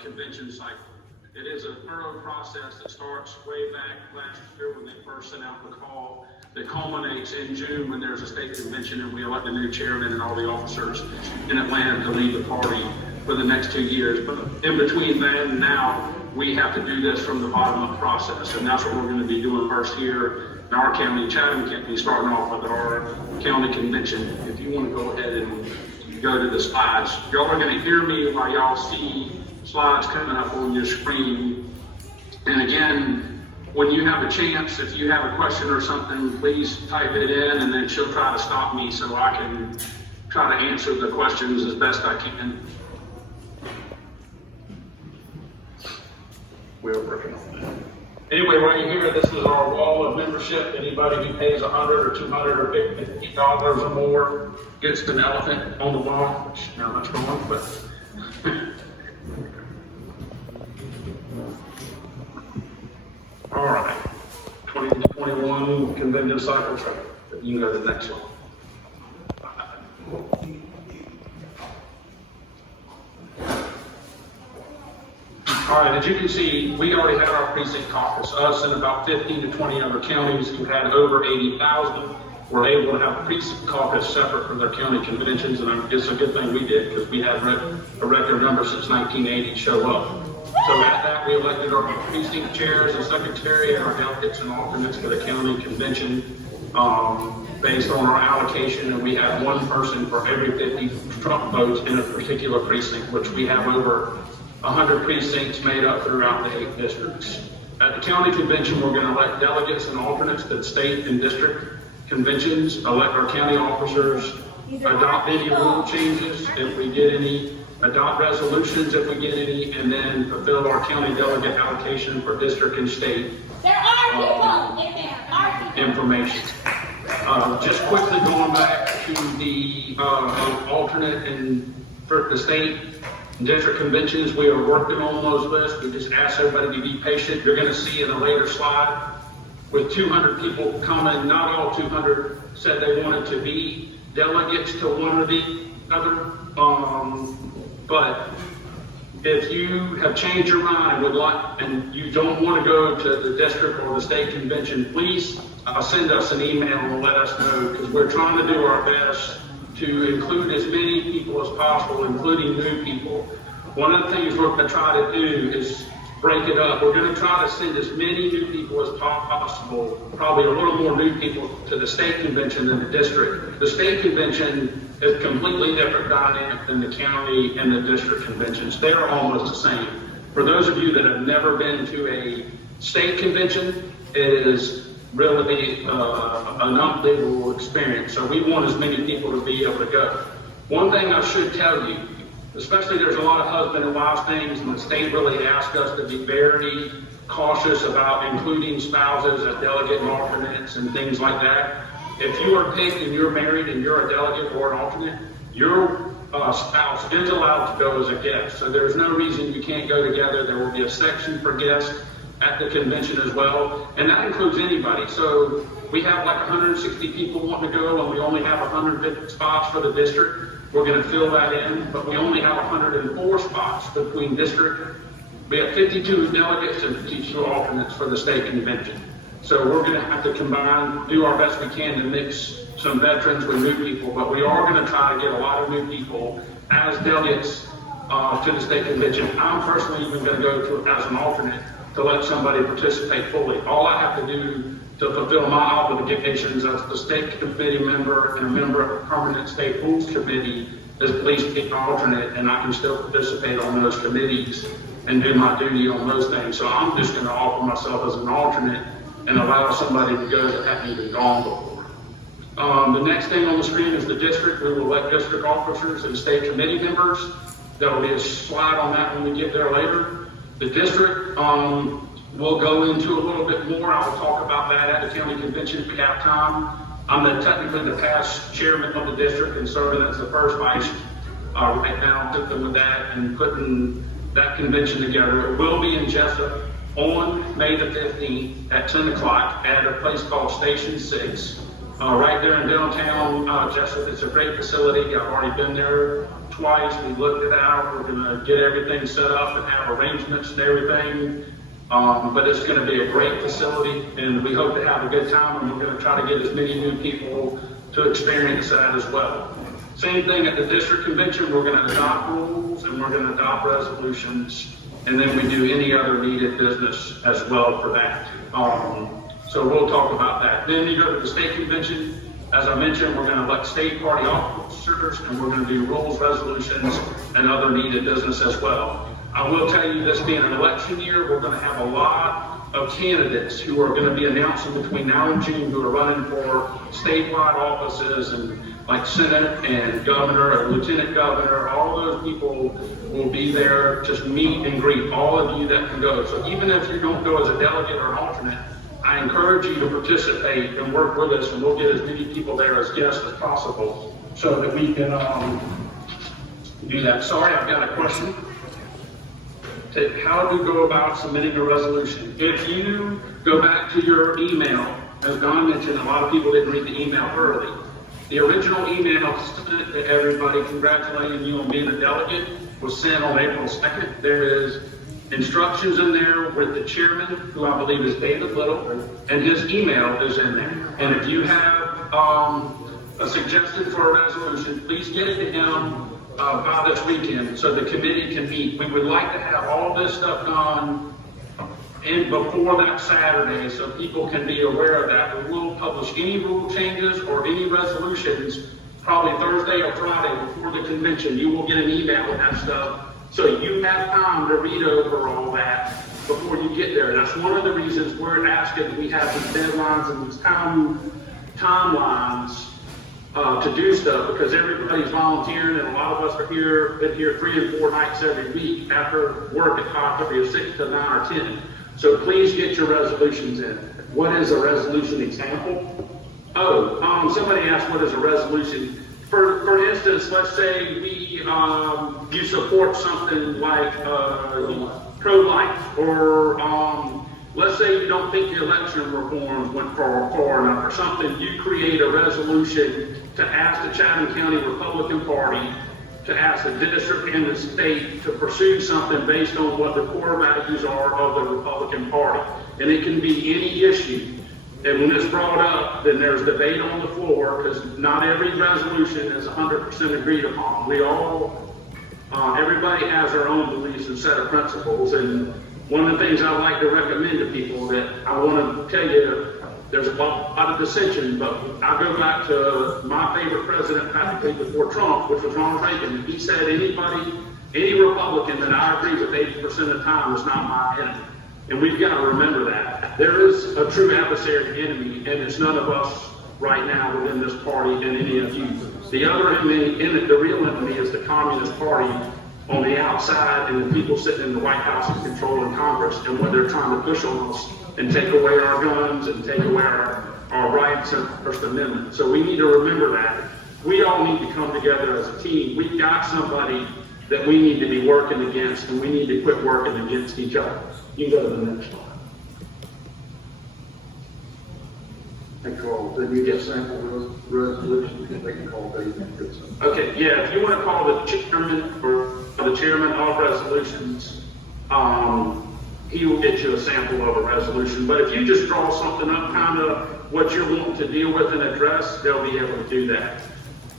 convention cycle. It is a thorough process that starts way back last year when they first sent out the call, that culminates in June when there's a state convention and we elect a new chairman and all the officers in Atlanta to lead the party for the next 2 years. But in between then and now, we have to do this from the bottom up process, and that's what we're going to be doing first here in our county, Chatham County, starting off with our county convention. If you want to go ahead and go to the slides, y'all are going to hear me while y'all see slides coming up on your screen. And again, when you have a chance, if you have a question or something, please type it in, and then she'll try to stop me so I can try to answer the questions as best I can. We're working on that. Anyway, right here, this is our wall of membership. Anybody who pays $100 or $200 or $50 or more gets an elephant on the wall, which now that's wrong, but all right, 2021 convention cycle chart. You can go to the next one. All right, as you can see, we already had our precinct caucus. Us and about 15 to 20 other counties who had over 80,000 were able to have a precinct caucus separate from their county conventions, and it's a good thing we did because we had a record number since 1980 show up. So at that, we elected our precinct chairs and secretary and our delegates and alternates for the county convention based on our allocation, and we had one person for every 50 Trump votes in a particular precinct, which we have over 100 precincts made up throughout the 8 districts. At the county convention, we're going to elect delegates and alternates to the state and district conventions, elect our county officers, adopt any rule changes if we get any, adopt resolutions if we get any, and then fulfill our county delegate allocation for district and state information. Just quickly going back to the alternate and for the state and district conventions, we are working on those lists. We just ask everybody to be patient. You're going to see in a later slide with 200 people coming, not all 200 said they wanted to be delegates to one or the other. But if you have changed your mind and you don't want to go to the district or the state convention, please send us an email and let us know, because we're trying to do our best to include as many people as possible, including new people. One of the things we're going to try to do is break it up. We're going to try to send as many new people as possible, probably a little more new people to the state convention than the district. The state convention is a completely different dynamic than the county and the district conventions. They're almost the same. For those of you that have never been to a state convention, it is really an unbelievable experience. So we want as many people to be able to go. One thing I should tell you, especially there's a lot of husband and wife things, and the state really asked us to be very cautious about including spouses as delegate and alternates and things like that. If you are picked and you're married and you're a delegate or an alternate, your spouse is allowed to go as a guest. So there's no reason you can't go together. There will be a section for guests at the convention as well, and that includes anybody. So we have like 160 people wanting to go, and we only have 150 spots for the district. We're going to fill that in, but we only have 104 spots between district. We have 52 delegates and 52 alternates for the state convention. So we're going to have to combine, do our best we can to mix some veterans with new people, but we are going to try to get a lot of new people as delegates to the state convention. I'm personally even going to go to as an alternate to let somebody participate fully. All I have to do to fulfill my obligations as the state committee member and a member of the permanent state rules committee is please pick an alternate, and I can still participate on those committees and do my duty on those things. So I'm just going to offer myself as an alternate and allow somebody to go that haven't even gone before. The next thing on the screen is the district. We will elect district officers and state committee members. There will be a slide on that when we get there later. The district, we'll go into a little bit more. I will talk about that at the county convention if we have time. I'm technically the past chairman of the district and serving as the first vice right now, with that and putting that convention together. It will be in Jessup on May the 15th at 10 o'clock at a place called Station 6. right there in downtown Jessup. It's a great facility. I've already been there twice. We looked it out. We're going to get everything set up and have arrangements and everything. But it's going to be a great facility, and we hope to have a good time, and we're going to try to get as many new people to experience that as well. Same thing at the district convention. We're going to adopt rules and we're going to adopt resolutions, and then we do any other needed business as well for that. So we'll talk about that. Then you go to the state convention. As I mentioned, we're going to elect state party officers, and we're going to do rules, resolutions, and other needed business as well. I will tell you, this being an election year, we're going to have a lot of candidates who are going to be announcing between now and June who are running for statewide offices, and like Senate and governor and lieutenant governor. All those people will be there. Just meet and greet all of you that can go. So even if you don't go as a delegate or an alternate, I encourage you to participate and work with us, and we'll get as many people there as guests as possible so that we can do that. Sorry, I've got a question. How do you go about submitting a resolution? If you go back to your email, as Don mentioned, a lot of people didn't read the email early. The original email sent to everybody congratulating you on being a delegate was sent on April 2nd. There is instructions in there with the chairman, who I believe is David Little, and his email is in there. And if you have a suggestion for a resolution, please get it to him by this weekend so the committee can meet. We would like to have all this stuff done before that Saturday so people can be aware of that. We will publish any rule changes or any resolutions probably Thursday or Friday before the convention. You will get an email with that stuff, so you have time to read over all that before you get there. That's one of the reasons we're asking that we have these deadlines and these timelines to do stuff, because everybody's volunteering, and a lot of us are been here 3 and 4 nights every week after work at 5:30 or 6 to 9 or 10. So please get your resolutions in. What is a resolution example? Somebody asked what is a resolution. For instance, let's say you support something like pro-life, or let's say you don't think the election reforms went far enough or something. You create a resolution to ask the Chatham County Republican Party to ask the district and the state to pursue something based on what the core values are of the Republican Party. And it can be any issue. And when it's brought up, then there's debate on the floor, because not every resolution is 100% agreed upon. Everybody has their own beliefs and set of principles. And one of the things I like to recommend to people that I want to tell you, there's a lot of dissension, but I go back to my favorite president practically before Trump, which was Ronald Reagan. He said, any Republican that I agree with 80% of the time is not my enemy. And we've got to remember that. There is a true adversary enemy, and it's none of us right now within this party and any of you. The other enemy, the real enemy, is the Communist Party on the outside, and the people sitting in the White House and controlling Congress, and what they're trying to push on us and take away our guns and take away our rights and First Amendment. So we need to remember that. We all need to come together as a team. We've got somebody that we need to be working against, and we need to quit working against each other. You go to the next one. Then you get sample resolutions, they can call Dave and get some. Okay, yeah, if you want to call the chairman of resolutions, he will get you a sample of a resolution. But if you just draw something up, kind of what you're wanting to deal with and address, they'll be able to do that.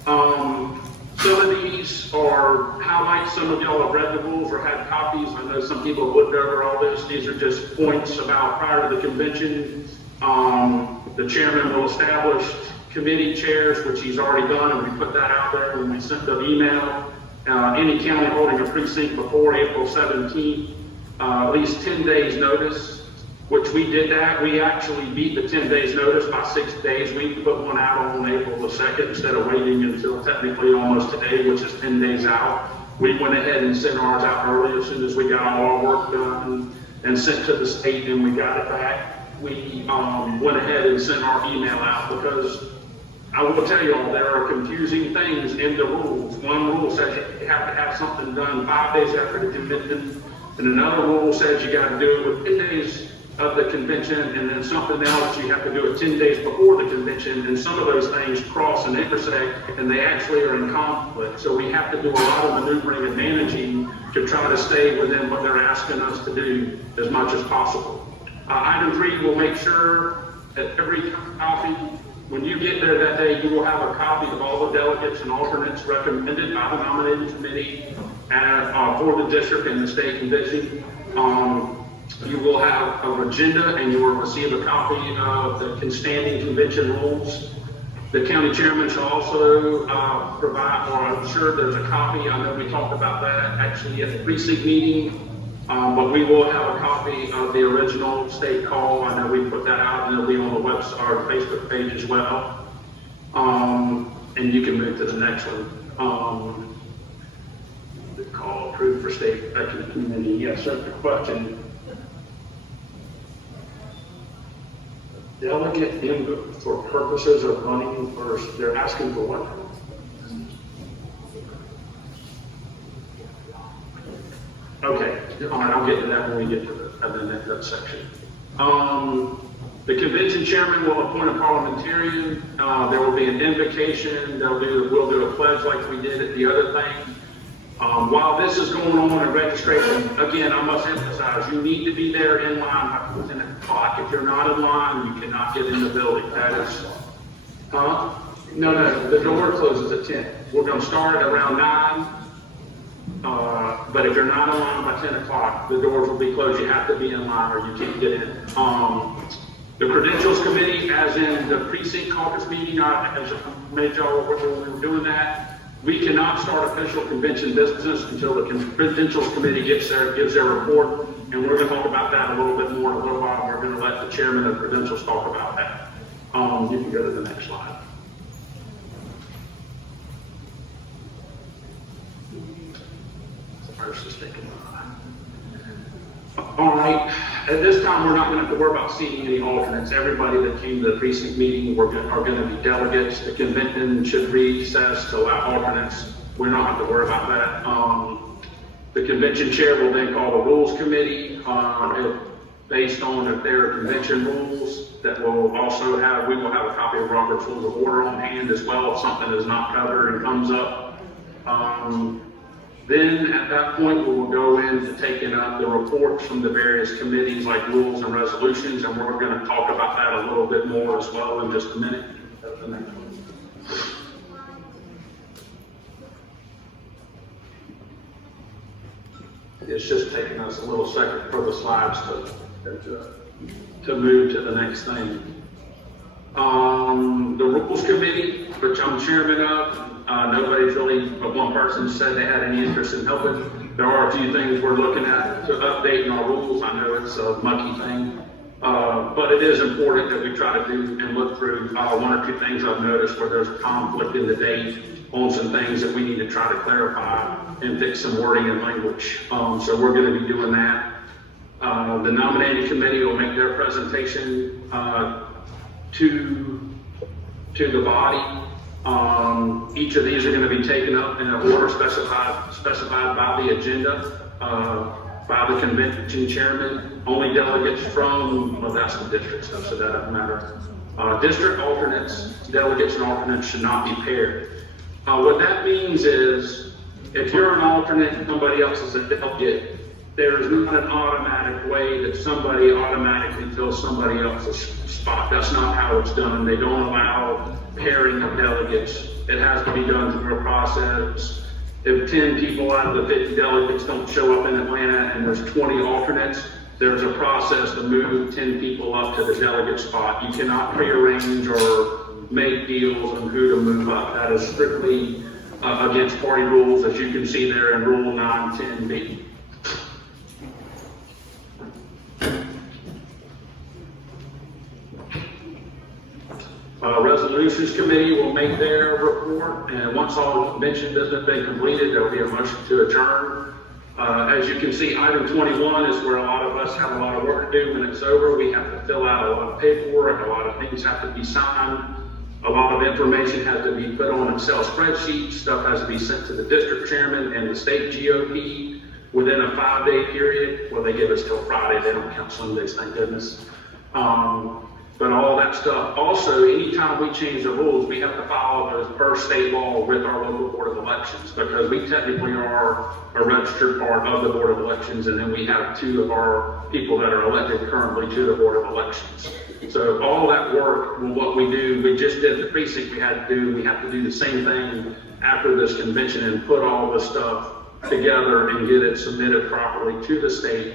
Some of these are highlights. Some of y'all have read the rules or had copies. I know some people have looked over all this. These are just points about prior to the convention. The chairman will establish committee chairs, which he's already done, and we put that out there when we sent the email. Any county holding a precinct before April 17th, at least 10 days notice, which we did that. We actually beat the 10 days notice by 6 days. We put one out on April the 2nd instead of waiting until technically almost today, which is 10 days out. We went ahead and sent ours out early as soon as we got all our work done and sent to the state, and we got it back. We went ahead and sent our email out, because I will tell you all, there are confusing things in the rules. One rule says you have to have something done 5 days after the convention, and another rule says you got to do it with 10 days of the convention, and then something else, you have to do it 10 days before the convention, and some of those things cross and intersect, and they actually are in conflict. So we have to do a lot of maneuvering and managing to try to stay within what they're asking us to do as much as possible. Item 3, we'll make sure that every copy, when you get there that day, you will have a copy of all the delegates and alternates recommended by the nominating committee for the district and the state convention. You will have an agenda, and you will receive a copy of the standing convention rules. The county chairman shall also provide, or I'm sure there's a copy, I know we talked about that actually at the precinct meeting, but we will have a copy of the original state call. I know we put that out, and it'll be on the website, our Facebook page as well. And you can move to the next one. The call approved for state executive committee. Yes, sir, the question. Delegate Info for purposes of running first, they're asking for what? Okay, all right, I'll get to that when we get to that section. The convention chairman will appoint a parliamentarian. There will be an invocation. We'll do a pledge like we did at the other thing. While this is going on in registration, again, I must emphasize, you need to be there in line within a clock. If you're not in line, you cannot get in the building. That is, no, the door closes at 10. We're going to start at around 9. But if you're not in line by 10 o'clock, the doors will be closed. You have to be in line or you can't get in. The credentials committee, as in the precinct caucus meeting, as I made y'all aware when we were doing that, we cannot start official convention business until the credentials committee gives their report, and we're going to talk about that a little bit more in a little while. We're going to let the chairman of credentials talk about that. You can go to the next slide. First is taking all right. At this time, we're not going to have to worry about seating any alternates. Everybody that came to the precinct meeting are going to be delegates. The convention should recess to allow alternates. We're not going to have to worry about that. The convention chair will then call the rules committee based on if there are convention rules that will also have, we will have a copy of Robert's Rules of Order on hand as well if something is not covered and comes up. Then at that point, we will go into taking up the reports from the various committees like rules and resolutions, and we're going to talk about that a little bit more as well in just a minute. It's just taking us a little second for the slides to move to the next thing. The rules committee, which I'm chairman of, nobody's really, but one person said they had any interest in helping. There are a few things we're looking at to update in our rules. I know it's a mucky thing, but it is important that we try to do and look through one or two things I've noticed where there's a conflict in the date on some things that we need to try to clarify and fix some wording and language. So we're going to be doing that. The nominating committee will make their presentation to the body. Each of these are going to be taken up in an order specified by the agenda, by the convention chairman. Only delegates from, well, that's the district stuff, so that doesn't matter. District alternates, delegates and alternates should not be paired. What that means is, if you're an alternate and somebody else is a delegate, there is not an automatic way that somebody automatically fills somebody else's spot. That's not how it's done. They don't allow pairing of delegates. It has to be done through a process. If 10 people out of the 50 delegates don't show up in Atlanta and there's 20 alternates, there's a process to move 10 people up to the delegate spot. You cannot prearrange or make deals on who to move up. That is strictly against party rules, as you can see there in Rule 910B. Resolutions committee will make their report, and once all the convention business has been completed, there will be a motion to adjourn. As you can see, item 21 is where a lot of us have a lot of work to do. When it's over, we have to fill out a lot of paperwork, a lot of things have to be signed, a lot of information has to be put on Excel spreadsheets, stuff has to be sent to the district chairman and the state GOP. within a 5-day period. Well, they give us till Friday, they don't count Sundays, thank goodness. But all that stuff. Also, anytime we change the rules, we have to follow those per state law with our local board of elections, because we technically are a registered part of the board of elections, and then we have 2 of our people that are elected currently to the board of elections. So all that work, well, what we do, we just did the precinct we have to do the same thing after this convention and put all the stuff together and get it submitted properly to the state,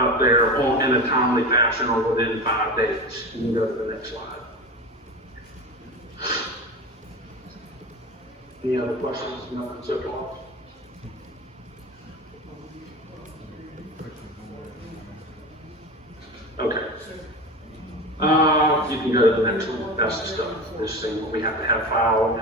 up there in a timely fashion or within 5 days. You can go to the next slide. Any other questions? Nothing so far? Okay. You can go to the next one. That's the stuff. This thing what we have to have filed.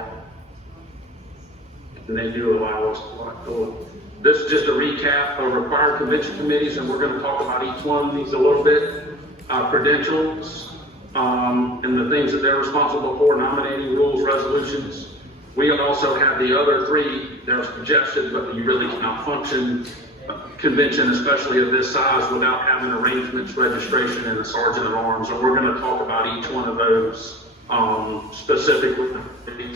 And they do allow us to. This is just a recap of required convention committees, and we're going to talk about each one of these a little bit. Credentials, and the things that they're responsible for, nominating, rules, resolutions. We also have the other 3 that are suggested, but you really cannot function convention, especially of this size, without having arrangements, registration, and a sergeant at arms. And we're going to talk about each one of those specifically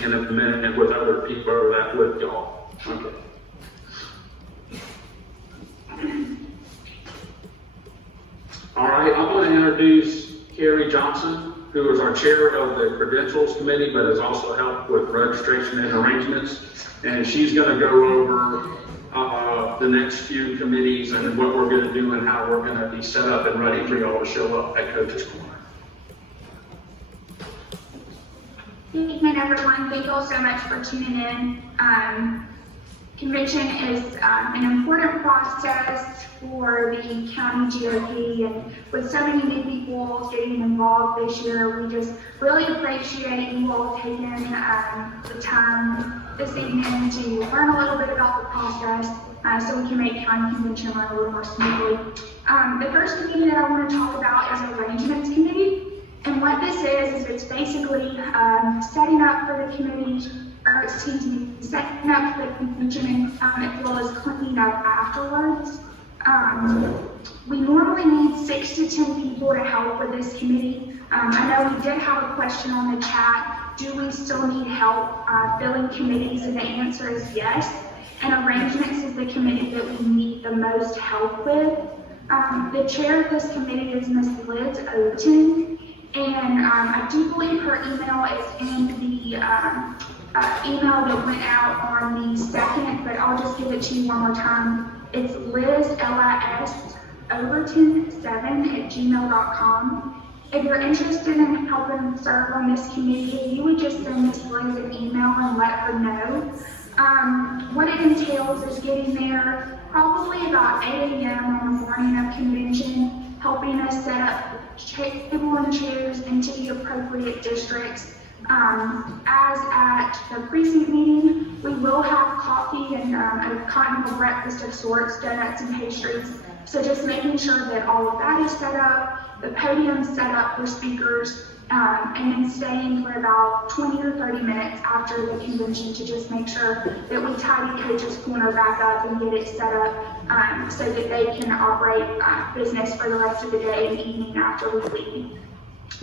in a minute with other people that with y'all. Okay. All right, I'm going to introduce Carrie Johnson, who is our chair of the Credentials Committee, but has also helped with registration and arrangements. And she's going to go over the next few committees and what we're going to do and how we're going to be set up and ready for y'all to show up at Coach's Corner. Good evening, everyone. Thank you all so much for tuning in. Convention is an important process for the county GOP, and with so many new people getting involved this year, we just really appreciate you all taking the time this evening to learn a little bit about the process so we can make county convention run a little more smoothly. The first committee that I want to talk about is Arrangements Committee, and what this is it's basically setting up for the committee, or excuse me, setting up the convention as well as cleaning up afterwards. We normally need 6 to 10 people to help with this committee. I know we did have a question on the chat. Do we still need help filling committees? And the answer is yes. And arrangements is the committee that we need the most help with. The chair of this committee is Ms. Liz Overton. And I do believe her email is in the email that went out on the 2nd, but I'll just give it to you one more time. It's Liz, L-I-S, Overton7@gmail.com. If you're interested in helping serve on this committee, you would just send Ms. Liz an email and let her know. What it entails is getting there probably about 8 a.m. on the morning of convention, helping us set up table and chairs into the appropriate districts. As at the precinct meeting, we will have coffee and a continental breakfast of sorts, donuts and pastries. So just making sure that all of that is set up, the podium set up for speakers, and then staying for about 20 or 30 minutes after the convention to just make sure that we tidy Coach's Corner back up and get it set up so that they can operate business for the rest of the day and evening after we leave.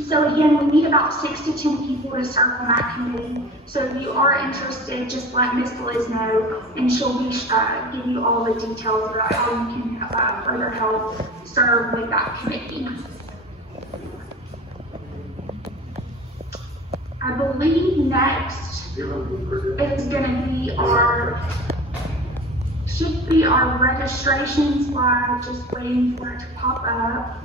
So again, we need about 6 to 10 people to serve on that committee. So if you are interested, just let Ms. Liz know, and she'll be give you all the details about how you can further help serve with that committee. I believe next is going to be should be our registration slide, just waiting for it to pop up.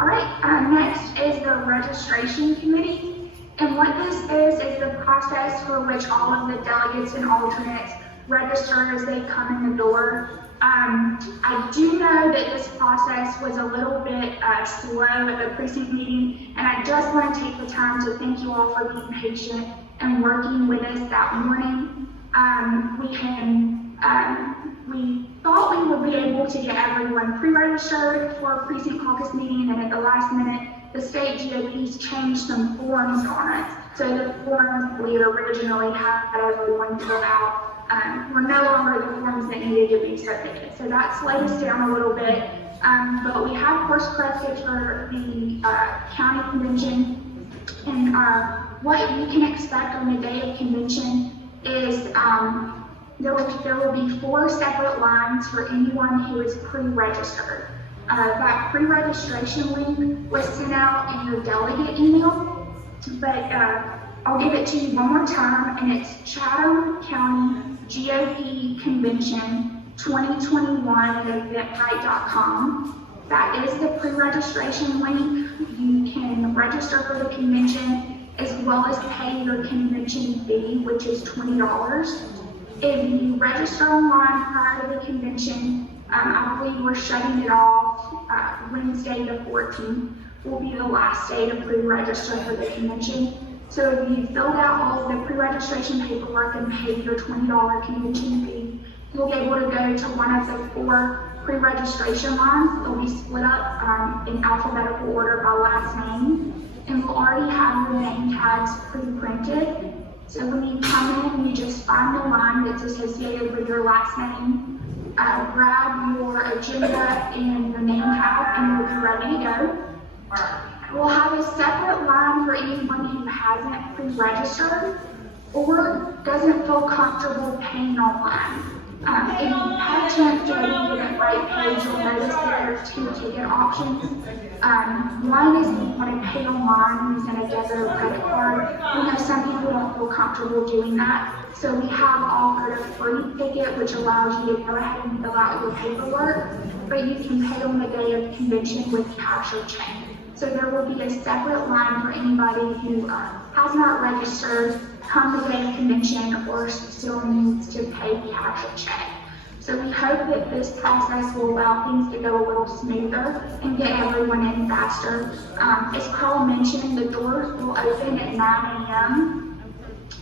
All right, next is the registration committee. And what this is the process for which all of the delegates and alternates register as they come in the door. I do know that this process was a little bit slow at the precinct meeting, and I just want to take the time to thank you all for being patient and working with us that morning. We thought we would be able to get everyone pre-registered for a precinct caucus meeting, and at the last minute, the state GOP's changed some forms on it. So the forms we originally had everyone fill out were no longer the forms that needed to be submitted. So that slowed us down a little bit. But we have course corrected for the county convention. And what you can expect on the day of convention is there will be 4 separate lines for anyone who is pre-registered. That pre-registration link was sent out in your delegate email, but I'll give it to you one more time, and it's Chatham County GOP Convention 2021 at eventbrite.com. That is the pre-registration link. You can register for the convention as well as pay your convention fee, which is $20. If you register online prior to the convention, I believe we're shutting it off Wednesday the 14th will be the last day to pre-register for the convention. So if you filled out all of the pre-registration paperwork and paid your $20 convention fee, you'll be able to go to one of the 4 pre-registration lines. They'll be split up in alphabetical order by last name, and we'll already have your name tags pre-printed. So when you come in, you just find the line that's associated with your last name, grab your agenda and your name tag, and you'll be ready to go. We'll have a separate line for anyone who hasn't pre-registered or doesn't feel comfortable paying online. If you have a chance to read the Eventbrite page, you'll notice there are 2 ticket options. One is if you want to pay online using a debit or credit card. We know some people don't feel comfortable doing that. So we have offered a free ticket, which allows you to go ahead and fill out your paperwork, but you can pay on the day of convention with cash or check. So there will be a separate line for anybody who has not registered come the day of convention or still needs to pay cash or check. So we hope that this process will allow things to go a little smoother and get everyone in faster. As Carl mentioned, the doors will open at 9 a.m.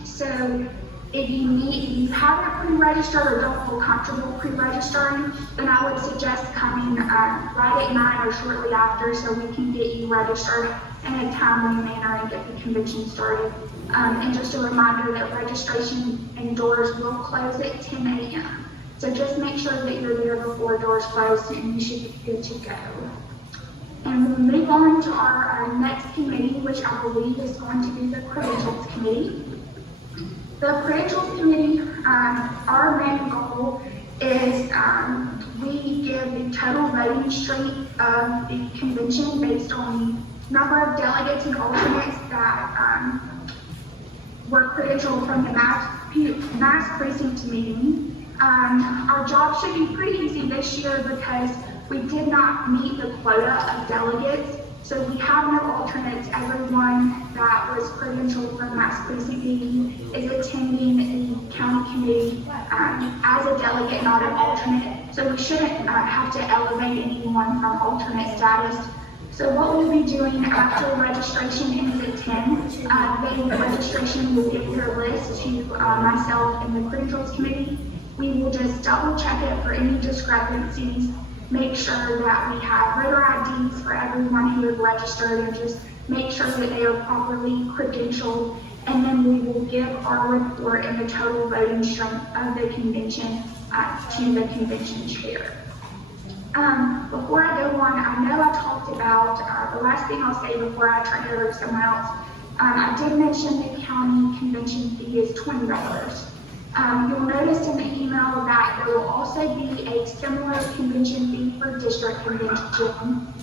So if you haven't pre-registered or don't feel comfortable pre-registering, then I would suggest coming right at 9 or shortly after so we can get you registered in a timely manner and get the convention started. And just a reminder that registration and doors will close at 10 a.m. So just make sure that you're there before doors close and you should be good to go. And we'll move on to our next committee, which I believe is going to be the Credentials Committee. The Credentials Committee, our main goal is we give the total voting streak of the convention based on the number of delegates and alternates that were credentialed from the mass precinct meeting. Our job should be pretty easy this year because we did not meet the quota of delegates. So we have no alternates. Everyone that was credentialed from mass precinct meeting is attending the county committee as a delegate, not an alternate. So we shouldn't have to elevate anyone from alternate status. So what we'll be doing after registration ends at 10, the registration will give their list to myself and the Credentials Committee. We will just double check it for any discrepancies, make sure that we have voter IDs for everyone who is registered, and just make sure that they are properly credentialed. And then we will give our report and the total voting strength of the convention to the convention chair. Before I go on, I know I talked about, the last thing I'll say before I turn it over to someone else, I did mention the county convention fee is $20. You'll notice in the email that there will also be a similar convention fee for district convention.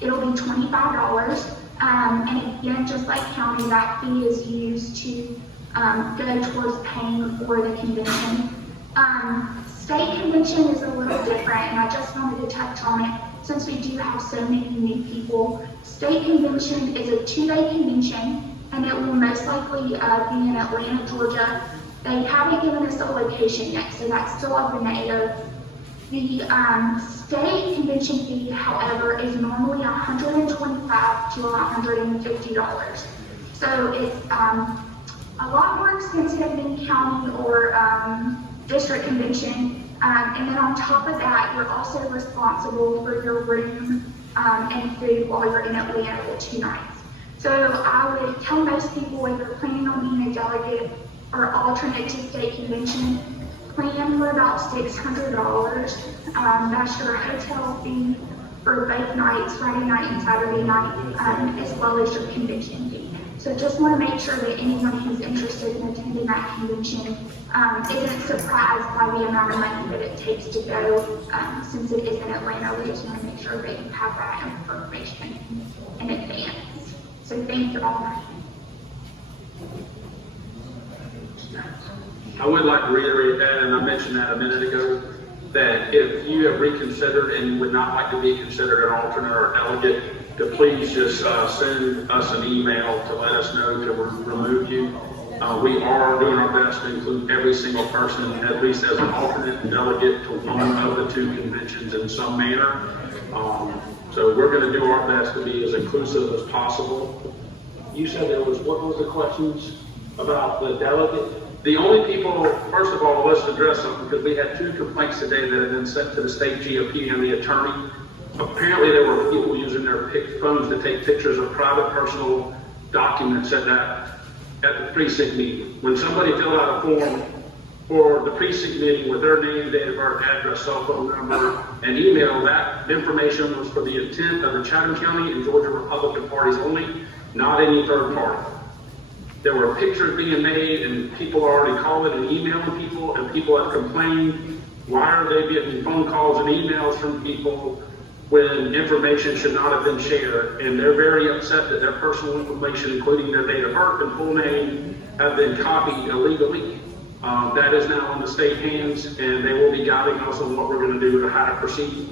It'll be $25. And again, just like county, that fee is used to go towards paying for the convention. State convention is a little different, and I just wanted to touch on it since we do have so many new people. State convention is a 2-day convention, and it will most likely be in Atlanta, Georgia. They haven't given us a location yet, so that's still up in the air. The state convention fee, however, is normally $125 to $150. So it's a lot more expensive than county or district convention. And then on top of that, you're also responsible for your room and food while you're in Atlanta for 2 nights. So I would tell most people, if you're planning on being a delegate or alternate to state convention, plan for about $600. That's your hotel fee for both nights, Friday night and Saturday night, as well as your convention fee. So just want to make sure that anyone who's interested in attending that convention isn't surprised by the amount of money that it takes to go, since it is in Atlanta. We just want to make sure that you have that information in advance. So thank you all. I would like to reiterate that, and I mentioned that a minute ago, that if you have reconsidered and you would not like to be considered an alternate or a delegate, to please just send us an email to let us know to remove you. We are doing our best to include every single person, at least as an alternate and delegate, to one of the 2 conventions in some manner. So we're going to do our best to be as inclusive as possible. You said there was, what was the questions about the delegate? The only people, first of all, let's address something, because we had 2 complaints today that have been sent to the state GOP and the attorney. Apparently there were people using their phones to take pictures of private personal documents at the precinct meeting. When somebody filled out a form for the precinct meeting with their name, date of birth, address, cell phone number, and email, that information was for the intent of the Chatham County and Georgia Republican parties only, not any third party. There were pictures being made, and people are already calling and emailing people, and people have complained, why are they getting phone calls and emails from people when information should not have been shared? And they're very upset that their personal information, including their date of birth and full name, have been copied illegally. That is now in the state hands, and they will be guiding us on what we're going to do to how to proceed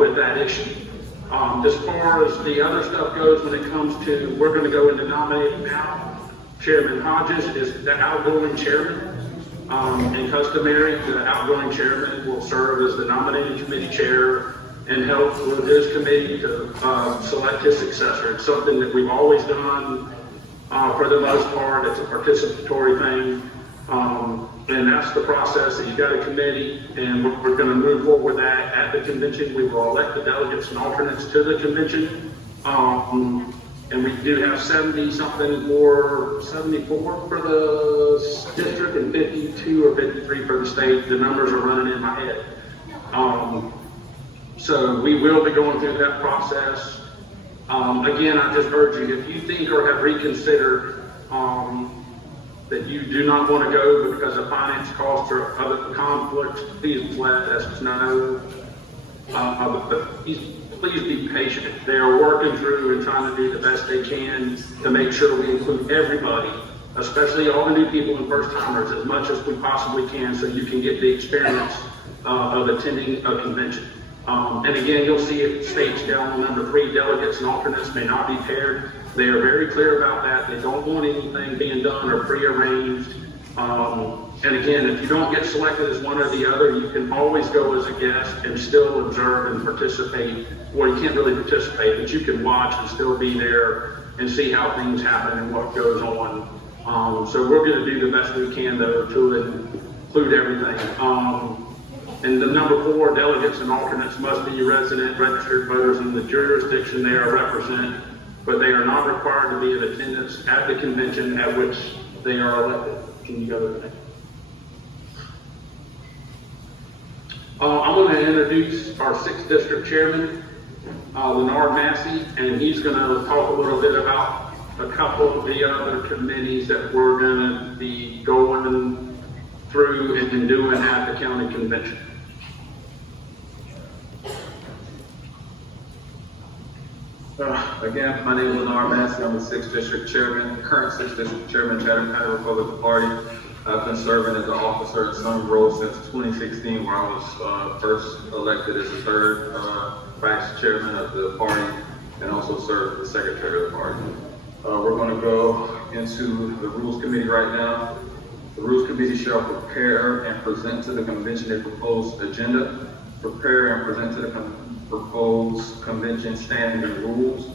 with that issue. As far as the other stuff goes, when it comes to, we're going to go into nominating now. Chairman Hodges is the outgoing chairman, and customary, the outgoing chairman will serve as the nominating committee chair and help with his committee to select his successor. It's something that we've always done for the most part. It's a participatory thing, and that's the process. You've got a committee, and we're going to move forward with that at the convention. We will elect the delegates and alternates to the convention. And we do have 74 for the district and 52 or 53 for the state. The numbers are running in my head. So we will be going through that process. Again, I just urge you, if you think or have reconsidered that you do not want to go because of finance costs or other conflicts, please let us know. But please be patient. They are working through and trying to do the best they can to make sure we include everybody, especially all the new people and first timers, as much as we possibly can, so you can get the experience of attending a convention. And again, you'll see it states down on number 3, delegates and alternates may not be paired. They are very clear about that. They don't want anything being done or prearranged. And again, if you don't get selected as one or the other, you can always go as a guest and still observe and participate. Well, you can't really participate, but you can watch and still be there and see how things happen and what goes on. So we're going to do the best we can, though, to include everything. And the number 4, delegates and alternates must be resident registered voters in the jurisdiction they are represented, but they are not required to be in attendance at the convention at which they are elected. Can you go to the next? I'm going to introduce our 6th district chairman, Leonard Massey, and he's going to talk a little bit about a couple of the other committees that we're going to be going through and doing at the county convention. Again, my name is Leonard Massey. I'm the 6th District Chairman, current 6th District Chairman, Chatham County Republican Party. I've been serving as an officer in some role since 2016, where I was first elected as the 3rd Vice Chairman of the party and also served as the Secretary of the party. We're going to go into the Rules Committee right now. The Rules Committee shall prepare and present to the convention a proposed agenda, prepare and present to the proposed convention standing rules,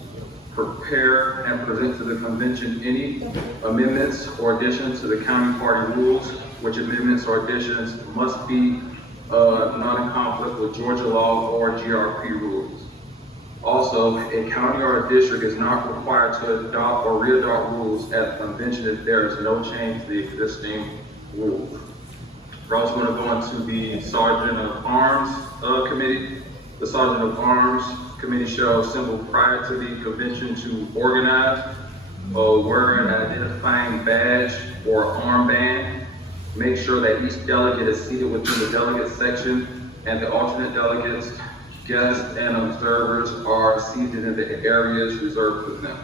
prepare and present to the convention any amendments or additions to the county party rules, which amendments or additions must be not in conflict with Georgia law or GRP rules. Also, a county or a district is not required to adopt or re-adopt rules at the convention if there is no change to the existing rules. We're also going to go into the Sergeant of Arms Committee. The Sergeant of Arms Committee shall assemble prior to the convention to organize, wear an identifying badge or armband, make sure that each delegate is seated within the delegate section, and the alternate delegates, guests, and observers are seated in the areas reserved for them.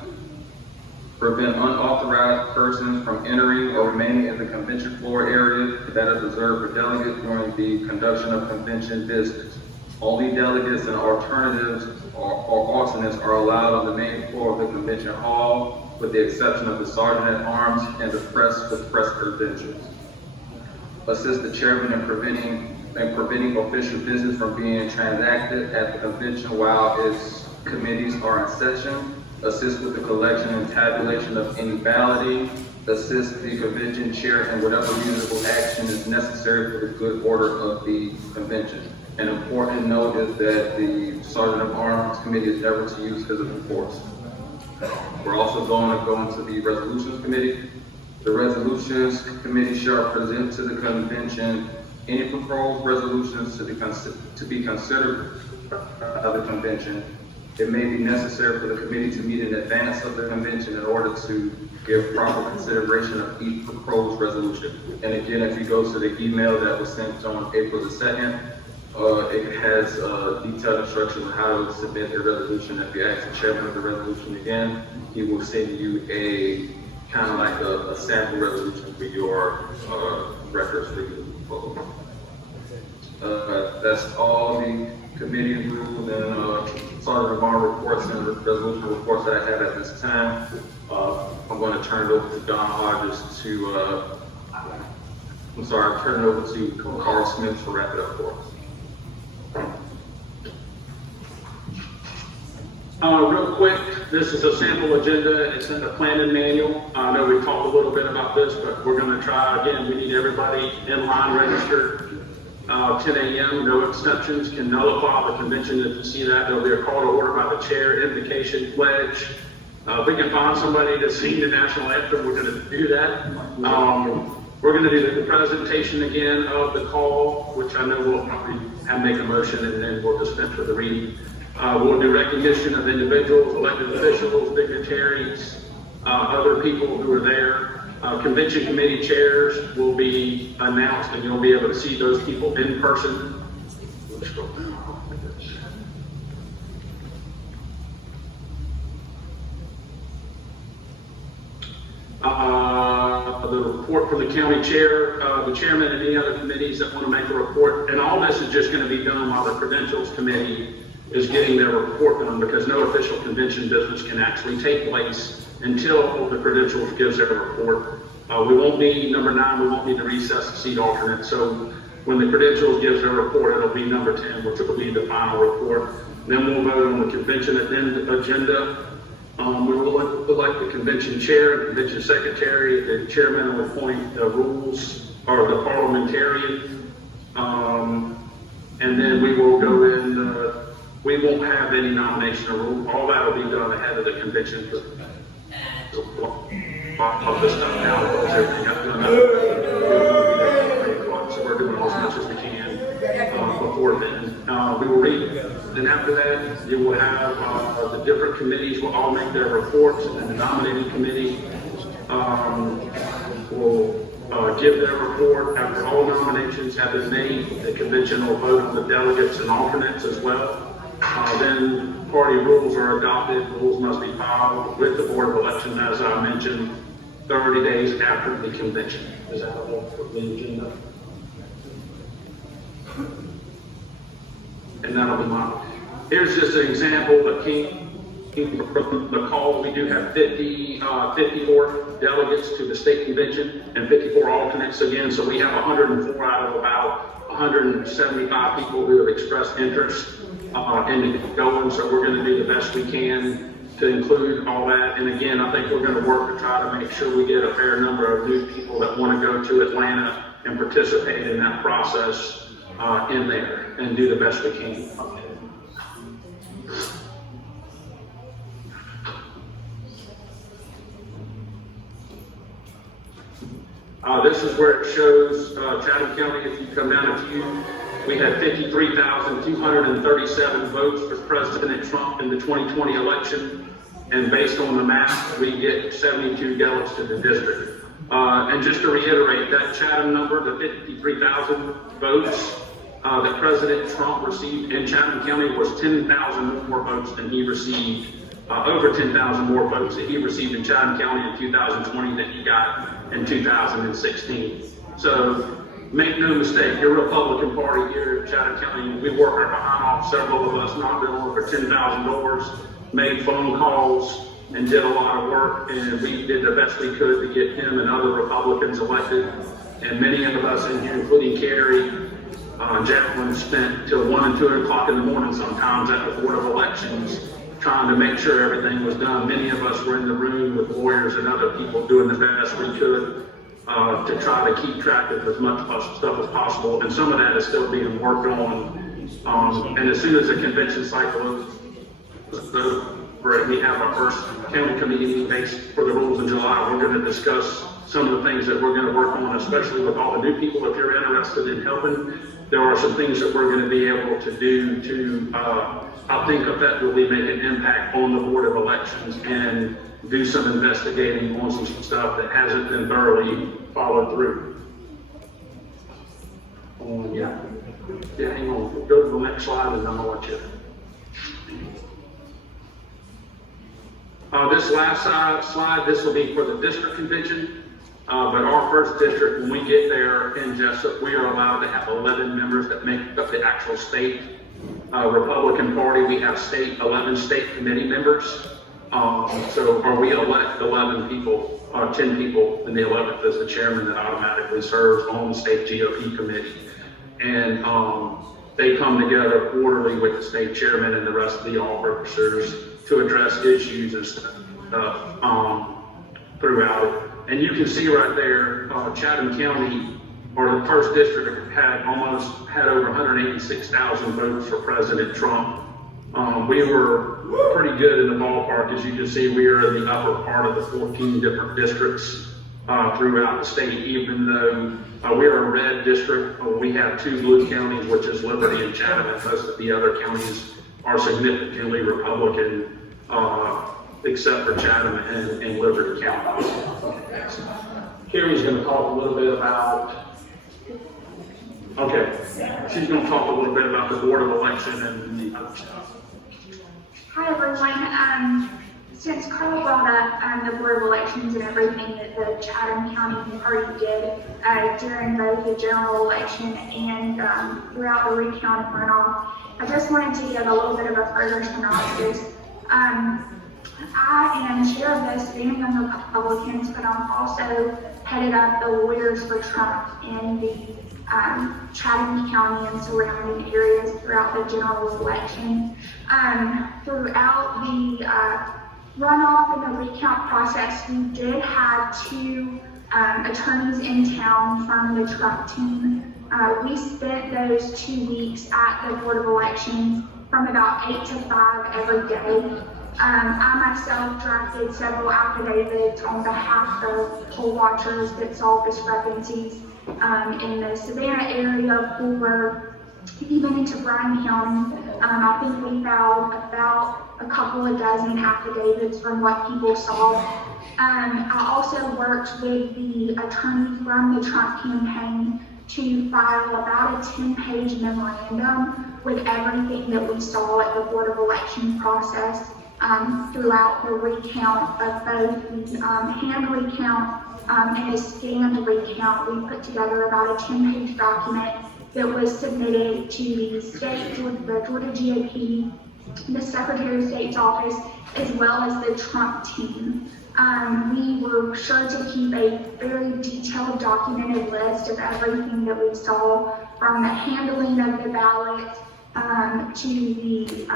Prevent unauthorized persons from entering or remaining in the convention floor area that is reserved for delegates during the conduction of convention business. Only delegates and alternatives or alternates are allowed on the main floor of the convention hall, with the exception of the sergeant at arms and the press with press credentials. Assist the chairman in preventing official business from being transacted at the convention while its committees are in session. Assist with the collection and tabulation of any balloting. Assist the convention chair in whatever reasonable action is necessary for the good order of the convention. An important note is that the Sergeant of Arms Committee is never to use physical force. We're also going to go into the Resolutions Committee. The Resolutions Committee shall present to the convention any proposed resolutions to be considered by the convention. It may be necessary for the committee to meet in advance of the convention in order to give proper consideration of each proposed resolution. And again, if you go to the email that was sent on April the 2nd, it has detailed instructions on how to submit the resolution. If you ask the chairman of the resolution again, he will send you a kind of like a sample resolution for your records for you. That's all the committee rules and Sergeant of Arms reports and resolution reports that I have at this time. I'm going to turn it over to Don Hodges to, turn it over to Carl Smith to wrap it up for us. Real quick, this is a sample agenda. It's in the planning manual. I know we talked a little bit about this, but we're going to try again. We need everybody in line registered. 10 a.m., no exceptions, can nullify the convention. If you see that, there'll be a call to order by the chair, invocation, pledge. If we can find somebody to sing the national anthem, we're going to do that. We're going to do the presentation again of the call, which I know we'll probably make a motion and then we'll dispense with the reading. We'll do recognition of individuals, elected officials, dignitaries, other people who are there. Convention committee chairs will be announced and you'll be able to see those people in person. The report from the county chair, the chairman and any other committees that want to make a report. And all this is just going to be done while the credentials committee is getting their report done, because no official convention business can actually take place until the credentials gives their report. We won't need, number 9, we won't need to recess the seat alternate. So when the credentials gives their report, it'll be number 10, which will be the final report. Then we'll vote on the convention agenda. We will elect the convention chair, convention secretary, the chairman will appoint the rules, or the parliamentarian. And then we will go in, we won't have any nomination or rule. All that will be done ahead of the convention. Of this stuff now, everything got done. So we're doing as much as we can before then. We will read, then after that, you will have the different committees will all make their reports, and the nominating committee will give their report after all nominations have been made. The convention will vote on the delegates and alternates as well. Then party rules are adopted. Rules must be filed with the Board of Election, as I mentioned, 30 days after the convention. Is that all for the agenda? And that'll be mine. Here's just an example that came from the call. We do have 54 delegates to the state convention and 54 alternates again. So we have 104 out of about 175 people who have expressed interest in going. So we're going to do the best we can to include all that. And again, I think we're going to work to try to make sure we get a fair number of new people that want to go to Atlanta and participate in that process in there and do the best we can. This is where it shows Chatham County, if you come down a few, we had 53,237 votes for President Trump in the 2020 election. And based on the math, we get 72 delegates to the district. And just to reiterate, that Chatham number, the 53,000 votes that President Trump received in Chatham County was 10,000 more votes than he received, over 10,000 more votes that he received in Chatham County in 2020 than he got in 2016. So make no mistake, your Republican Party here in Chatham County, we worked our behind off, several of us knocked on over 10,000 doors, made phone calls, and did a lot of work, and we did the best we could to get him and other Republicans elected. And many of us in here, including Carrie, Jacqueline, spent till 1 and 2 o'clock in the morning sometimes at the Board of Elections trying to make sure everything was done. Many of us were in the room with lawyers and other people doing the best we could to try to keep track of as much stuff as possible. And some of that is still being worked on. And as soon as the convention cycle is over, we have our first county committee meeting based for the rules in July. We're going to discuss some of the things that we're going to work on, especially with all the new people. If you're interested in helping, there are some things that we're going to be able to do to, I think, effectively make an impact on the Board of Elections and do some investigating on some stuff that hasn't been thoroughly followed through. Yeah, hang on. We'll go to the next slide and then I'll let you. This last slide, this will be for the district convention. But our first district, when we get there in Jessup, we are allowed to have 11 members that make up the actual state Republican Party. We have 11 state committee members. Or we elect 11 people, 10 people, and the 11th is the chairman that automatically serves on the state GOP committee. And they come together quarterly with the state chairman and the rest of the officers to address issues and stuff throughout it. And you can see right there, Chatham County, or the first district, had over 186,000 votes for President Trump. We were pretty good in the ballpark. As you can see, we are in the upper part of the 14 different districts throughout the state, even though we are a red district. We have 2 blue counties, which is Liberty and Chatham, and most of the other counties are significantly Republican, except for Chatham and Liberty County. Carrie's going to talk a little bit about, she's going to talk a little bit about the Board of Election and the other stuff. Hi everyone. Since Carl brought up the Board of Elections and everything that the Chatham County Party did during both the general election and throughout the recount and runoff, I just wanted to give a little bit of a further synopsis. I am chair of the Standing on Republicans, but I'm also headed up the Lawyers for Trump in the Chatham County and surrounding areas throughout the general election. Throughout the runoff and the recount process, we did have 2 attorneys in town from the Trump team. We spent those 2 weeks at the Board of Elections from about 8 to 5 every day. I myself drafted several affidavits on behalf of poll watchers that saw discrepancies in the Savannah area or even into Bryan County. I think we found about a couple of dozen affidavits from what people saw. I also worked with the attorney from the Trump campaign to file about a 10-page memorandum with everything that we saw at the Board of Elections process throughout the recount of both the hand recount and a scanned recount. We put together about a 10-page document that was submitted to the state, the Georgia GOP, the Secretary of State's office, as well as the Trump team. We were sure to keep a very detailed documented list of everything that we saw, from the handling of the ballot to the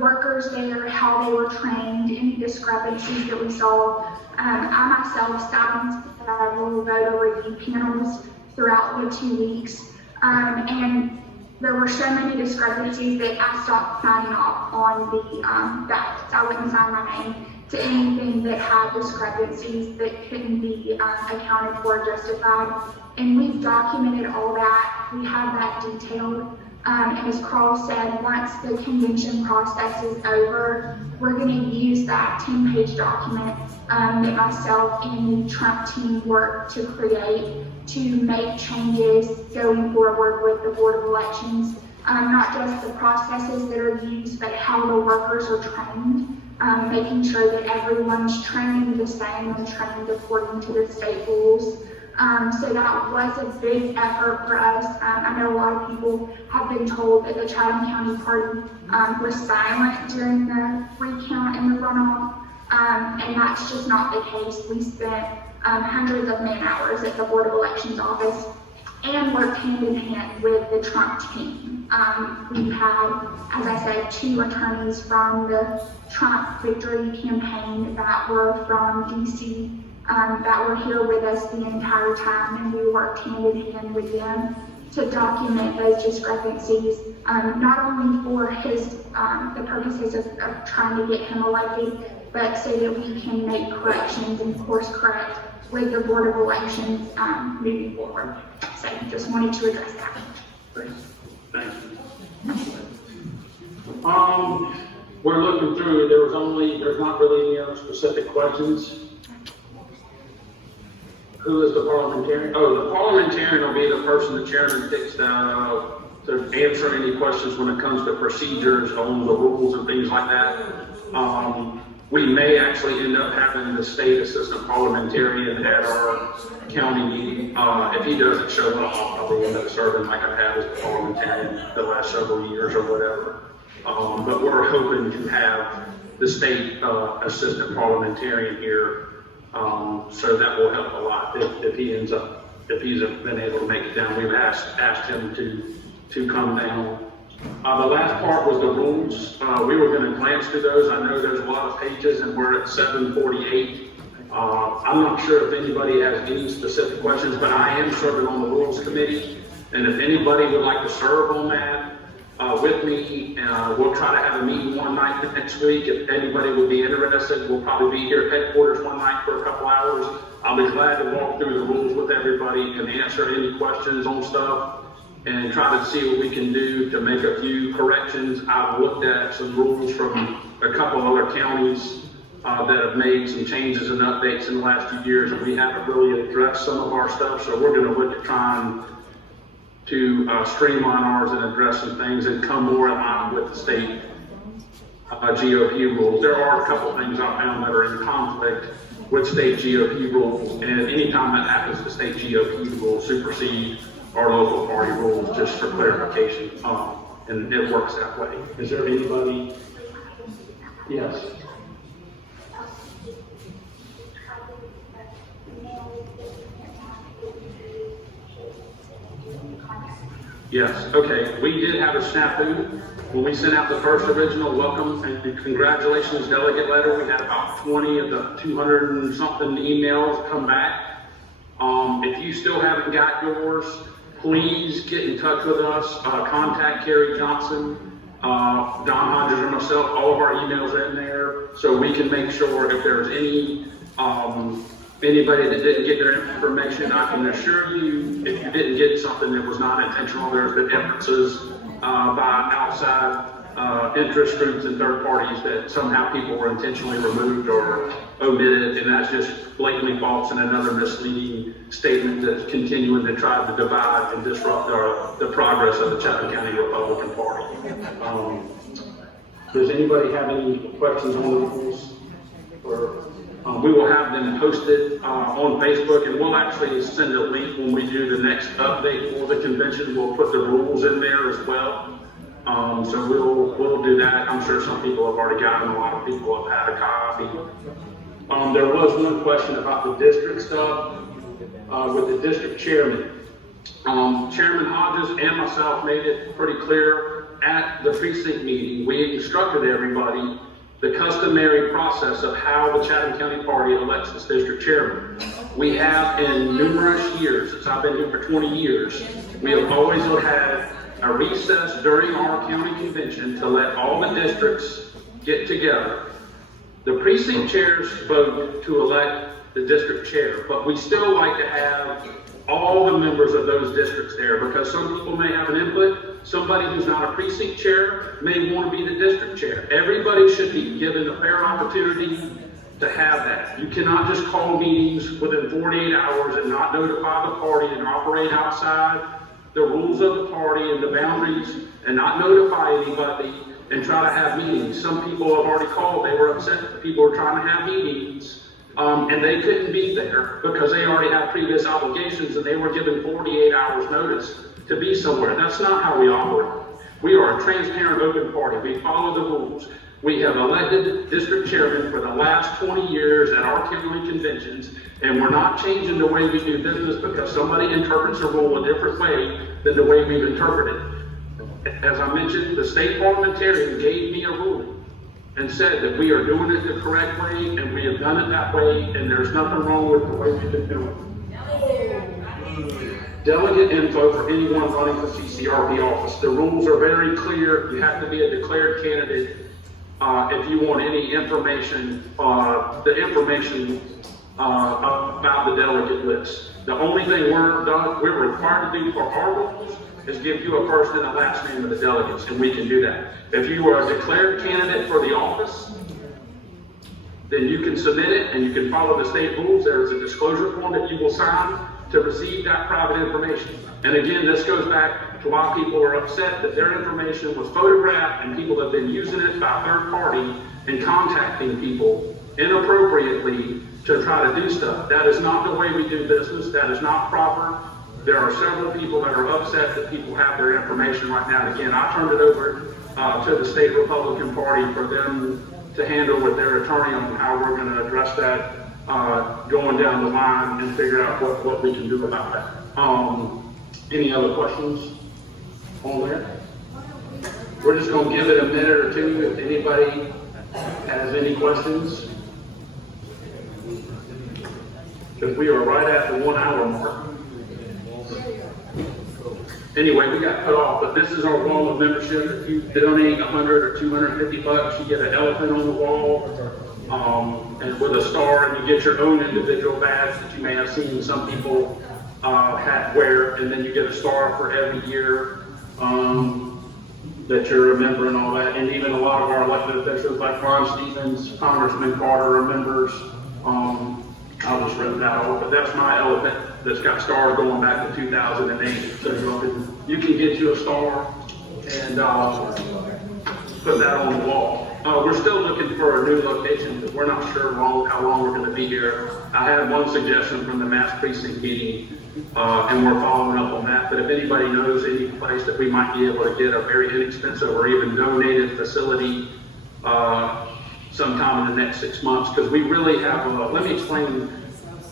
workers there, how they were trained, any discrepancies that we saw. I myself sat on several voter review panels throughout the 2 weeks, and there were so many discrepancies that I stopped signing off on the ballots. I wouldn't sign my name to anything that had discrepancies that couldn't be accounted for or justified. And we've documented all that. We have that detailed. And as Carl said, once the convention process is over, we're going to use that 10-page document that myself and the Trump team worked to create to make changes going forward with the Board of Elections. Not just the processes that are used, but how the workers are trained, making sure that everyone's trained the same and trained according to the state rules. So that was a big effort for us. I know a lot of people have been told that the Chatham County Party was silent during the recount and the runoff, and that's just not the case. We spent hundreds of man-hours at the Board of Elections office and worked hand in hand with the Trump team. We've had, as I said, 2 attorneys from the Trump victory campaign that were from DC that were here with us the entire time, and we worked hand in hand with them to document those discrepancies, not only for the purposes of trying to get him elected, but so that we can make corrections and course correct with the Board of Elections moving forward. So just wanted to address that. Thank you. We're looking through, there's not really any other specific questions. Who is the parliamentarian? Oh, the parliamentarian will be the person the chairman picks to answer any questions when it comes to procedures on the rules and things like that. We may actually end up having the state assistant parliamentarian at our county meeting. If he doesn't show up, I'll probably end up serving like I've had as a parliamentarian the last several years or whatever. But we're hoping to have the state assistant parliamentarian here. So that will help a lot if he's been able to make it down. We've asked him to come down. The last part was the rules. We were going to glance through those. I know there's a lot of pages and we're at 7:48. I'm not sure if anybody has any specific questions, but I am serving on the rules committee. And if anybody would like to serve on that with me, we'll try to have a meeting one night next week. If anybody would be interested, we'll probably be here at headquarters one night for a couple hours. I'll be glad to walk through the rules with everybody and answer any questions on stuff and try to see what we can do to make a few corrections. I've looked at some rules from a couple other counties that have made some changes and updates in the last few years, and we haven't really addressed some of our stuff. So we're going to look at trying to streamline ours and address some things and come more in line with the state GOP rules. There are a couple things I found that are in conflict with state GOP rules, and anytime that happens, the state GOP rules supersede our local party rules, just for clarification, and it works that way. Is there anybody? Yes. Yes, okay. We did have a snafu when we sent out the first original welcome and congratulations delegate letter. We had about 20 of the 200 and something emails come back. If you still haven't got yours, please get in touch with us. Contact Carrie Johnson, Don Hodges, or myself. All of our emails are in there, so we can make sure if there's any anybody that didn't get their information. I can assure you, if you didn't get something that was not intentional, there's been inferences by outside interest groups and third parties that somehow people were intentionally removed or omitted, and that's just blatantly false and another misleading statement that's continuing to try to divide and disrupt the progress of the Chatham County Republican Party. Does anybody have any questions on the rules? We will have them posted on Facebook, and we'll actually send a link when we do the next update for the convention. We'll put the rules in there as well. So we'll do that. I'm sure some people have already gotten, a lot of people have had a copy. There was one question about the district stuff with the district chairman. Chairman Hodges and myself made it pretty clear at the precinct meeting. We instructed everybody the customary process of how the Chatham County Party elects its district chairman. We have in numerous years, since I've been here for 20 years, we have always had a recess during our county convention to let all the districts get together The precinct chairs vote to elect the district chair, but we still like to have all the members of those districts there because some people may have an input. Somebody who's not a precinct chair may want to be the district chair. Everybody should be given a fair opportunity to have that. You cannot just call meetings within 48 hours and not notify the party and operate outside the rules of the party and the boundaries and not notify anybody and try to have meetings. Some people have already called, they were upset that people were trying to have meetings and they couldn't be there because they already have previous obligations and they were given 48 hours notice to be somewhere. That's not how we operate. We are a transparent, open party. We follow the rules. We have elected district chairmen for the last 20 years at our county conventions, and we're not changing the way we do business because somebody interprets a rule a different way than the way we've interpreted it. As I mentioned, the state parliamentarian gave me a ruling and said that we are doing it the correct way, and we have done it that way, and there's nothing wrong with the way we've been doing it. Delegate info for anyone running for CCRP office. The rules are very clear. You have to be a declared candidate if you want any information, the information about the delegate list. The only thing we're required to do for our rules is give you a first and a last name of the delegates, and we can do that. If you are a declared candidate for the office, then you can submit it and you can follow the state rules. There is a disclosure form that you will sign to receive that private information. And again, this goes back to why people are upset that their information was photographed and people have been using it by a third party and contacting people inappropriately to try to do stuff. That is not the way we do business. That is not proper. There are several people that are upset that people have their information right now. And again, I turned it over to the state Republican Party for them to handle with their attorney on how we're going to address that going down the line and figure out what we can do about that. Any other questions on there? We're just going to give it a minute or two if anybody has any questions. Because we are right at the 1 hour mark. Anyway, we got cut off, but this is our wall of membership. If you donate 100 or 250 bucks, you get an elephant on the wall, and with a star, and you get your own individual badge that you may have seen some people wear, and then you get a star for every year that you're a member and all that. And even a lot of our elected officials like Ron Stevens, Congressman Carter are members. I'll just rip that off, but that's my elephant that's got stars going back to 2008. So you can get you a star and put that on the wall. We're still looking for a new location because we're not sure how long we're going to be here. I had one suggestion from the mass precinct meeting, and we're following up on that. But if anybody knows any place that we might be able to get a very inexpensive or even donated facility sometime in the next 6 months, because we really have let me explain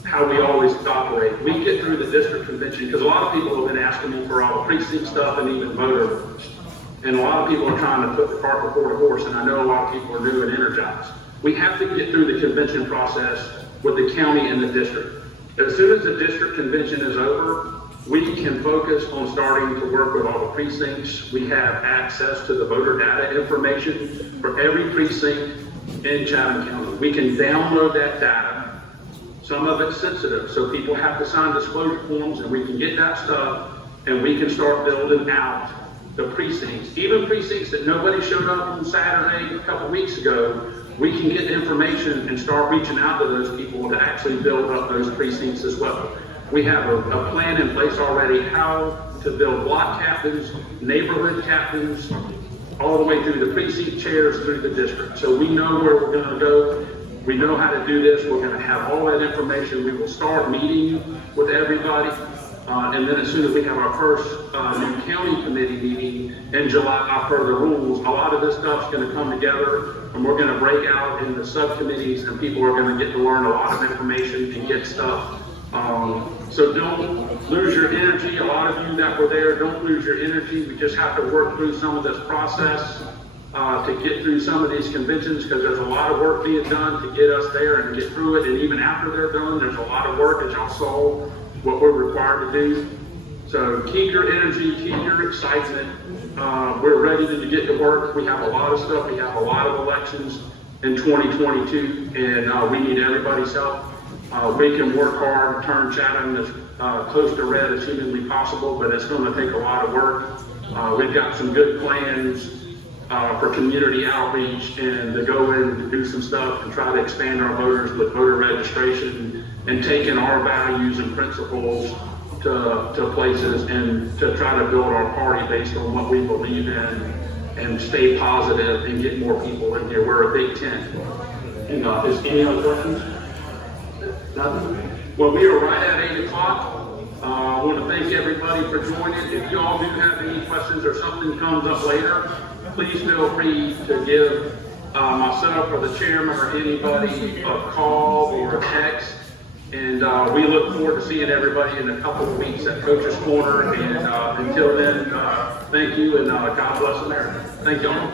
how we always operate. We get through the district convention, because a lot of people have been asking me for all the precinct stuff and even voter votes. And a lot of people are trying to put the cart before the horse, and I know a lot of people are new and energized. We have to get through the convention process with the county and the district. As soon as the district convention is over, we can focus on starting to work with all the precincts. We have access to the voter data information for every precinct in Chatham County. We can download that data. Some of it's sensitive, so people have to sign disclosure forms, and we can get that stuff, and we can start building out the precincts. Even precincts that nobody showed up on Saturday a couple weeks ago, we can get information and start reaching out to those people to actually build up those precincts as well. We have a plan in place already how to build block captains, neighborhood captains, all the way through the precinct chairs through the district. So we know where we're going to go. We know how to do this. We're going to have all that information. We will start meeting with everybody. And then as soon as we have our first new county committee meeting in July per the rules, a lot of this stuff's going to come together, and we're going to break out into subcommittees, and people are going to get to learn a lot of information and get stuff. So don't lose your energy. A lot of you that were there, don't lose your energy. We just have to work through some of this process to get through some of these conventions, because there's a lot of work being done to get us there and get through it. And even after they're done, there's a lot of work, as y'all saw, what we're required to do. So keep your energy, keep your excitement. We're ready to get to work. We have a lot of stuff. We have a lot of elections in 2022, and we need everybody's help. We can work hard, turn Chatham as close to red as humanly possible, but it's going to take a lot of work. We've got some good plans for community outreach and to go in and do some stuff and try to expand our voters with voter registration and taking our values and principles to places and to try to build our party based on what we believe in and stay positive and get more people in here. We're a big tent. And is any other questions? Nothing? Well, we are right at 8 o'clock. I want to thank everybody for joining. If y'all do have any questions or something comes up later, please feel free to give myself or the chairman or anybody a call or a text. And we look forward to seeing everybody in a couple of weeks at Coach's Corner. And until then, thank you and God bless America. Thank y'all.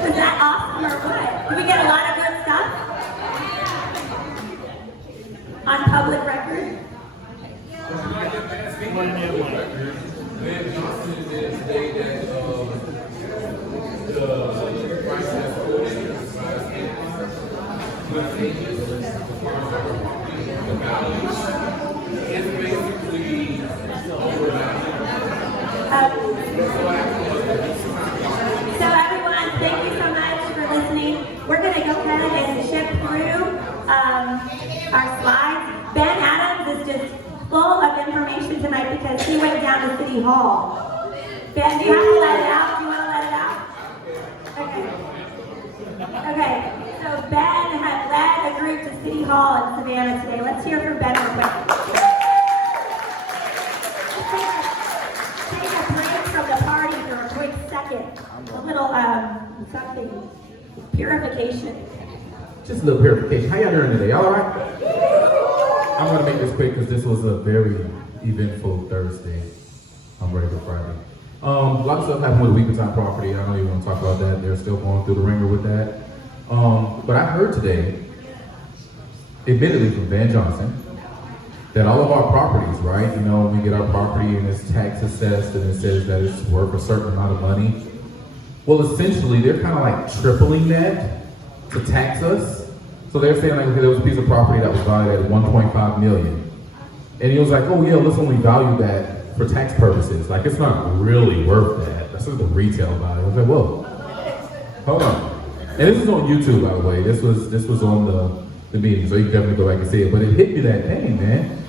Was that awesome or what? Did we get a lot of good stuff? On public record? So everyone, thank you so much for listening. We're going to go ahead and chip through our slides. Ben Adams is just full of information tonight because he went down to City Hall. Ben, do you have to let it out? Do you want to let it out? Okay. Okay. So Ben had led a group to City Hall in Savannah today. Let's hear from Ben real quick. Take a break from the party for a quick second. A little, something, purification. Just a little purification. How y'all doing today? Y'all all right? I'm going to make this quick because this was a very eventful Thursday. I'm ready for Friday. A lot of stuff happened with the Weeping Time property. I don't even want to talk about that. They're still going through the ringer with that. But I heard today, admittedly from Van Johnson, that all of our properties, right? You know, we get our property and it's tax assessed and it says that it's worth a certain amount of money. Well, essentially, they're kind of like tripling that to tax us. So they're saying like, okay, there was a piece of property that was valued at $1.5 million. And he was like, oh yeah, let's only value that for tax purposes. Like, it's not really worth that. That's sort of the retail value. I was like, whoa, hold on. And this is on YouTube, by the way. This was on the meeting, so you can definitely go back and see it. But it hit me that, dang, man.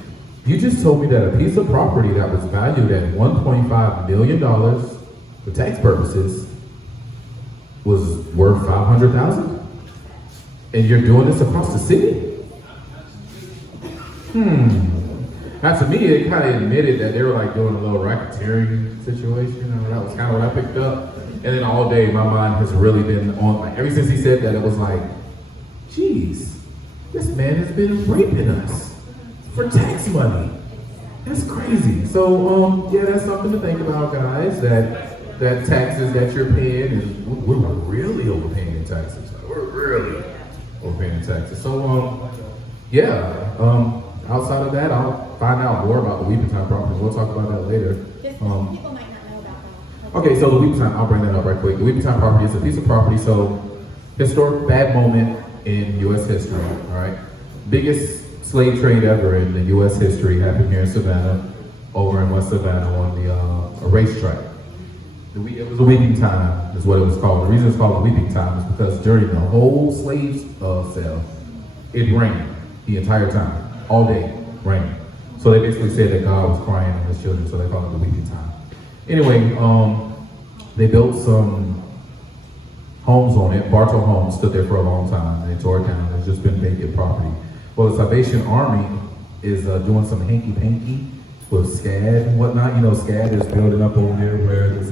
You just told me that a piece of property that was valued at $1.5 million for tax purposes was worth $500,000? And you're doing this across the city? Now to me, it kind of admitted that they were like doing a little racketeering situation. I mean, that was kind of what I picked up. And then all day, my mind has really been on, like, ever since he said that, it was like, geez, this man has been raping us for tax money. That's crazy. So, yeah, that's something to think about, guys, that taxes that you're paying, and we're really overpaying in taxes. We're really overpaying in taxes. So, outside of that, I'll find out more about the Weeping Time property. We'll talk about that later. People might not know about that. Okay, so the Weeping Time, I'll bring that up right quick. The Weeping Time property is a piece of property, so historic bad moment in U.S. history, all right? Biggest slave trade ever in the U.S. history happened here in Savannah, over in West Savannah on the a racetrack. It was a weeping time, is what it was called. The reason it's called a weeping time is because during the whole slave sale, it rained the entire time, all day, rain. So they basically said that God was crying on his children, so they call it the weeping time. Anyway, they built some homes on it. Bartow Homes stood there for a long time. They tore it down. It's just been vacant property. Well, the Salvation Army is doing some hanky-panky with SCAD and whatnot. You know, SCAD is building up over there where there's